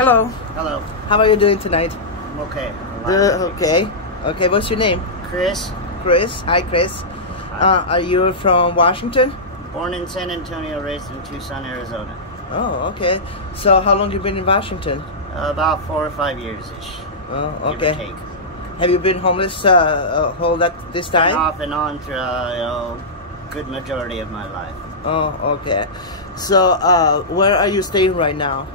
Hello. Hello. How are you doing tonight? I'm okay. Okay. Okay, what's your name? Chris. Chris. Hi, Chris. Are you from Washington? Born in San Antonio, raised in Tucson, Arizona. Oh, okay. So how long you been in Washington? About 4 or 5 years-ish. Oh, okay. Give or take. Have you been homeless this time? Been off and on through good majority of my life. Oh, okay. So where are you staying right now?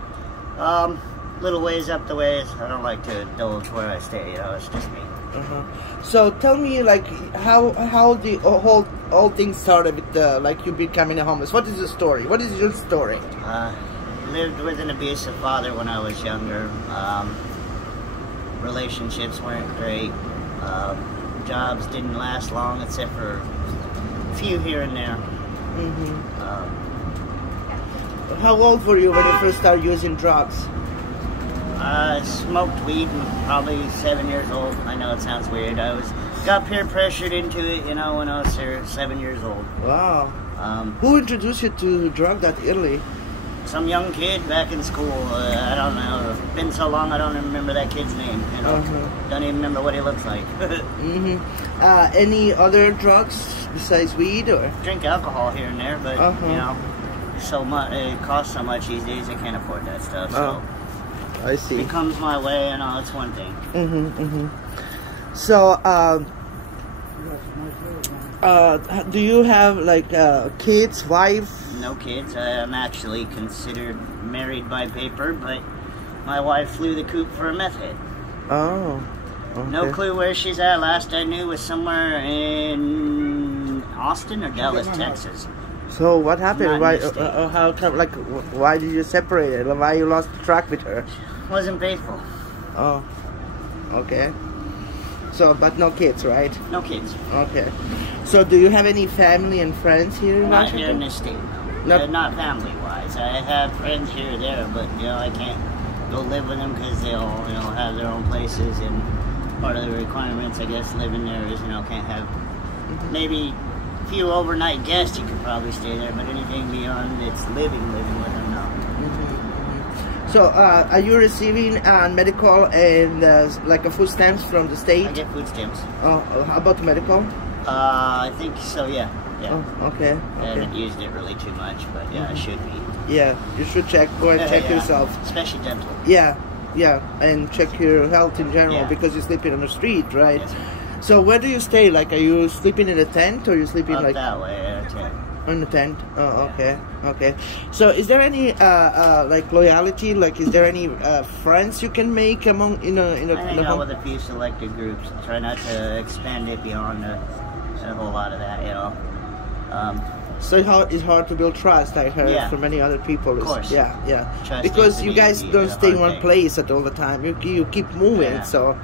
Little ways up the ways. I don't like to indulge where I stay. It's just me. So tell me, like, how the whole thing started with like you becoming a homeless. What is your story? What is your story? Lived with an abusive father when I was younger. Relationships weren't great. Jobs didn't last long, except for a few here and there. How old were you when you first started using drugs? I smoked weed probably 7 years old. I know it sounds weird. Got peer pressured into it, when I was 7 years old. Wow. Who introduced you to drug that early? Some young kid back in school. I don't know. It's been so long I don't even remember that kid's name. Don't even remember what he looks like. Any other drugs besides weed, or? Drink alcohol here and there, but so much. It costs so much these days. I can't afford that stuff. So. I see. It comes my way, and it's one thing. So, do you have like kids, wife? No kids. I'm actually considered married by paper, but my wife flew the coop for a meth head. Oh. Okay. No clue where she's at. Last I knew was somewhere in Austin or Dallas, Texas. So what happened? Why? How come? Like, why did you separate it? Why you lost track with her? Wasn't faithful. Oh, okay. So, but no kids, right? No kids. Okay. So, do you have any family and friends here in Washington? Not here in this state. Not family-wise. I have friends here or there, but I can't go live with them because they all have their own places, and part of the requirements, I guess, living there is can't have maybe. Few overnight guests, you could probably stay there, but anything beyond it's living with them, no. So, are you receiving medical and like a food stamps from the state? I get food stamps. Oh, how about medical? I think so, yeah. Oh, okay. I haven't used it really too much, but yeah, I should be. Yeah, you should go and check yourself. Especially dental. Yeah, and check your health in general because you're sleeping on the street, right? Yes. So where do you stay? Like, are you sleeping in a tent, or are you sleeping Up like that way, in a tent? In a tent. Oh, okay, okay. So, is there any like loyalty? Like, is there any friends you can make among I hang out with a few selected groups. Try not to expand it beyond a whole lot of that, So it's hard to build trust. I heard from many other people. Of course. Yeah. Trust because you guys don't stay in one place at all the time. You keep moving, so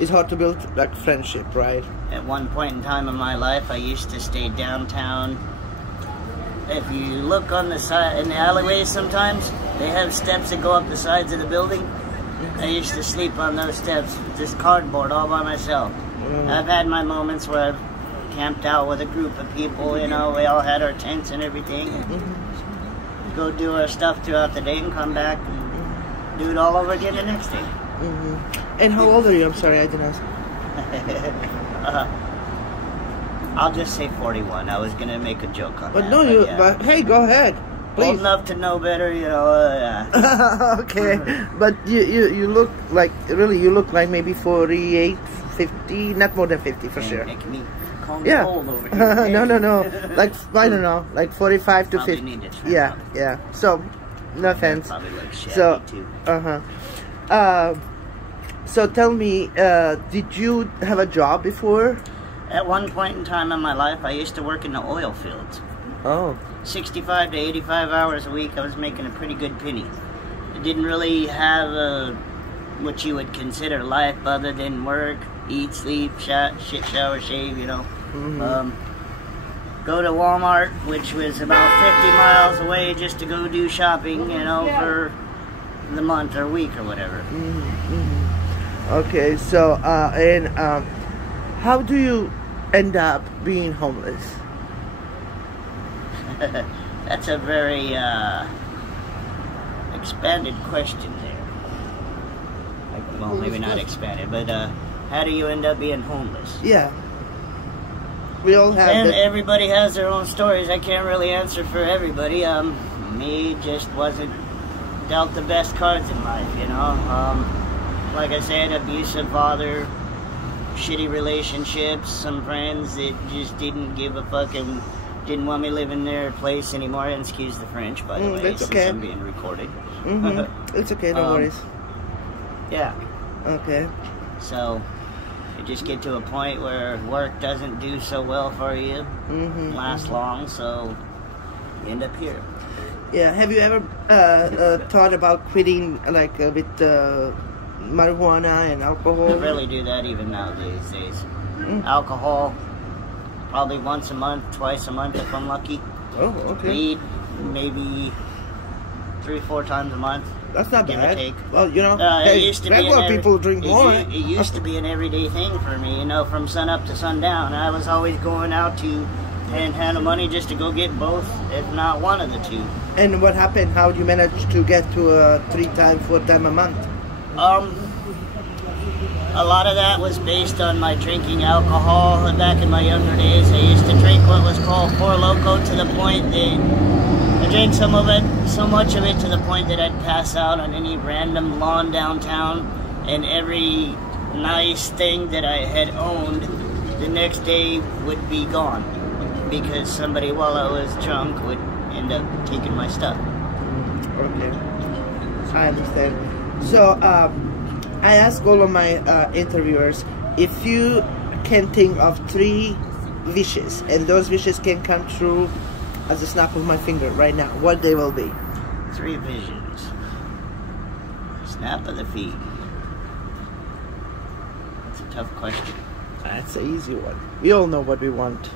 it's hard to build like friendship, right? At one point in time in my life, I used to stay downtown. If you look on the side in the alleyways, sometimes they have steps that go up the sides of the building. I used to sleep on those steps, just cardboard all by myself. I've had my moments where I've camped out with a group of people. We all had our tents and everything. Go do our stuff throughout the day and come back and do it all over again the next day. And how old are you? I'm sorry, I didn't ask. I'll just say 41. I was gonna make a joke on that. But hey, go ahead. Please. Old enough to know better, Okay, but you look like you look like maybe 48, 50, not more than 50 for sure. Old over here. No. Like, I don't know, like 45 to 50. Need to yeah. So, no offense. Probably look shabby too. So tell me, did you have a job before? At one point in time in my life, I used to work in the oil fields. Oh. 65 to 85 hours a week, I was making a pretty good penny. I didn't really have what you would consider life other than work, eat, sleep, shower, shave, Go to Walmart, which was about 50 miles away just to go do shopping, for the month or week or whatever. Okay, so, how do you end up being homeless? That's a very expanded question there. well, maybe not expanded, but how do you end up being homeless? Yeah. We all have And that. everybody has their own stories. I can't really answer for everybody. Me just wasn't dealt the best cards in life, you know. Like I said, abusive father, shitty relationships, some friends that just didn't give a fuck and didn't want me living in their place anymore. And excuse the French, by the way, that's since okay. I'm being recorded. It's okay, no worries. Yeah. Okay. So you just get to a point where work doesn't do so well for you, last long, so you end up here. Yeah. Have you ever thought about quitting, like with marijuana and alcohol? I rarely do that even nowadays. Alcohol, probably once a month, twice a month if I'm lucky. Oh, okay. Weed, maybe 3-4 times a month. That's not give or bad. take. Well, you know, It used to be regular people drink more. It used to be an everyday thing for me, you know, from sun up to sundown. I was always going out to handle money just to go get both, if not one of the two. And what happened? How did you manage to get to 3 times, 4 times a month? A lot of that was based on my drinking alcohol. Back in my younger days, I used to drink what was called Four Loko to the point that I drank some of it, so much of it to the point that I'd pass out on any random lawn downtown, and every nice thing that I had owned the next day would be gone because somebody, while I was drunk, would end up taking my stuff. Okay, I understand. So, I ask all of my interviewers, if you can think of 3 wishes, and those wishes can come true as a snap of my finger right now, what they will be? 3 visions. Snap of the feet. That's a tough question. That's an easy one. We all know what we want.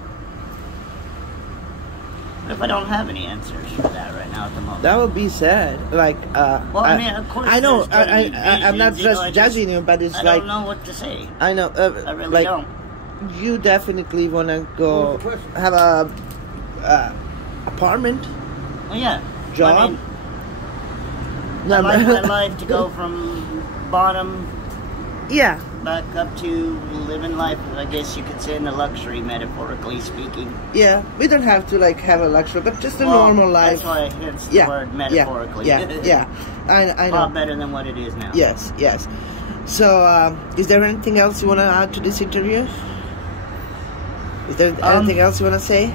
What if I don't have any answers for that right now at the moment? That would be sad. Like, well, I mean, of course. I know. there's gonna be I'm not visions, just judging you, but it's I like don't know what to say. I know. I really like, don't. You definitely want to go have a apartment. Well, yeah. Job. I mean, I like my life to go from bottom Yeah. back up to living life, I guess you could say, in the luxury, metaphorically speaking. Yeah. We don't have to like have a luxury, but just a Well, normal life. That's why hence the word metaphorically. Yeah. I A know. lot better than what it is now. Yes. So, is there anything else you want to add to this interview? Is there anything else you want to say?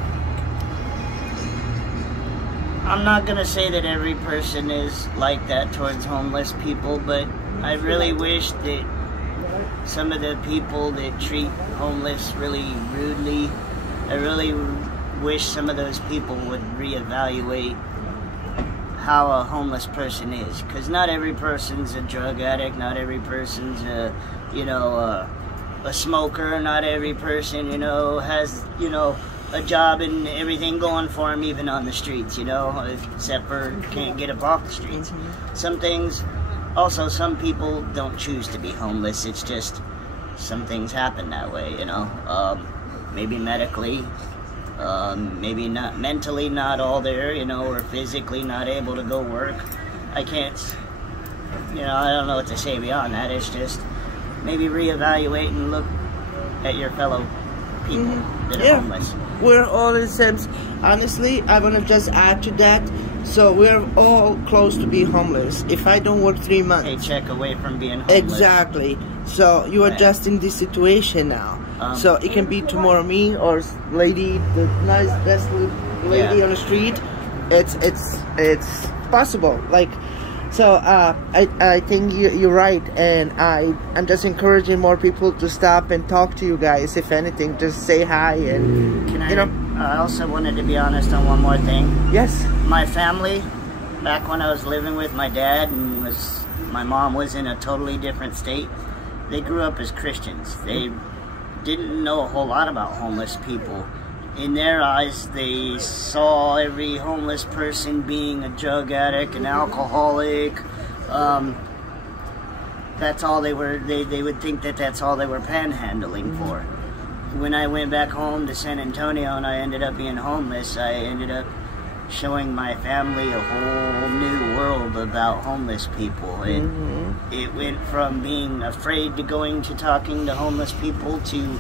I'm not going to say that every person is like that towards homeless people, but I really wish that some of the people that treat homeless really rudely, I really wish some of those people would reevaluate how a homeless person is. Because not every person's a drug addict, not every person's a smoker, not every person, has, a job and everything going for him, even on the streets, except for can't get up off the streets. Some things, also some people don't choose to be homeless. It's just some things happen that way, maybe medically, maybe not mentally, not all there, or physically not able to go work. I can't, I don't know what to say beyond that. It's just maybe reevaluate and look at your fellow people that are homeless. We're all in the same. Honestly, I want to just add to that. So we're all close to be homeless. If I don't work 3 months, paycheck away from being homeless. Exactly. So you are just in this situation now. So it can be tomorrow me or lady, the nice best lady on the street. It's possible. Like. So I think you're right, and I'm just encouraging more people to stop and talk to you guys. If anything, just say hi and I also wanted to be honest on one more thing. Yes. My family, back when I was living with my dad and my mom was in a totally different state. They grew up as Christians. They didn't know a whole lot about homeless people. In their eyes, they saw every homeless person being a drug addict, an alcoholic. That's all they were. They would think that that's all they were panhandling for. When I went back home to San Antonio and I ended up being homeless, I ended up showing my family a whole new world about homeless people. And it went from being afraid to going to talking to homeless people to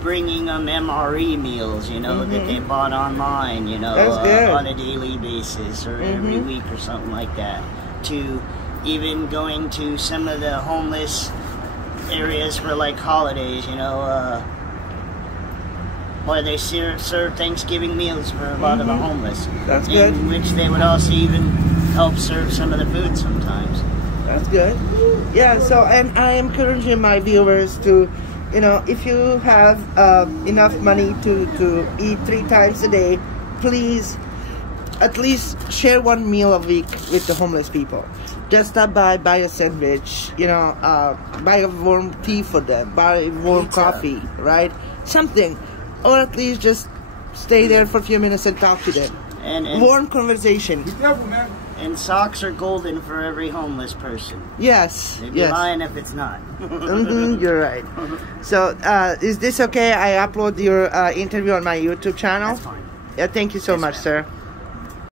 bringing them MRE meals, you know, that they bought online, you know, on a daily basis or every week or something like that, to even going to some of the homeless areas for like holidays, you know, where they serve Thanksgiving meals for a lot of the homeless. That's good. In which they would also even help serve some of the food sometimes. That's good. Yeah, so and I am encouraging my viewers to, you know, if you have enough money to eat 3 times a day, please at least share 1 meal a week with the homeless people. Just stop by, buy a sandwich, you know, buy a warm tea for them, buy warm coffee, right? Something. Or at least just stay there for a few minutes and talk to them. And warm conversation. Be careful, man. And socks are golden for every homeless person. Yes. They'd be lying if it's not. You're right. So, is this okay? I upload your interview on my YouTube channel? That's fine. Yeah, thank you so much, sir.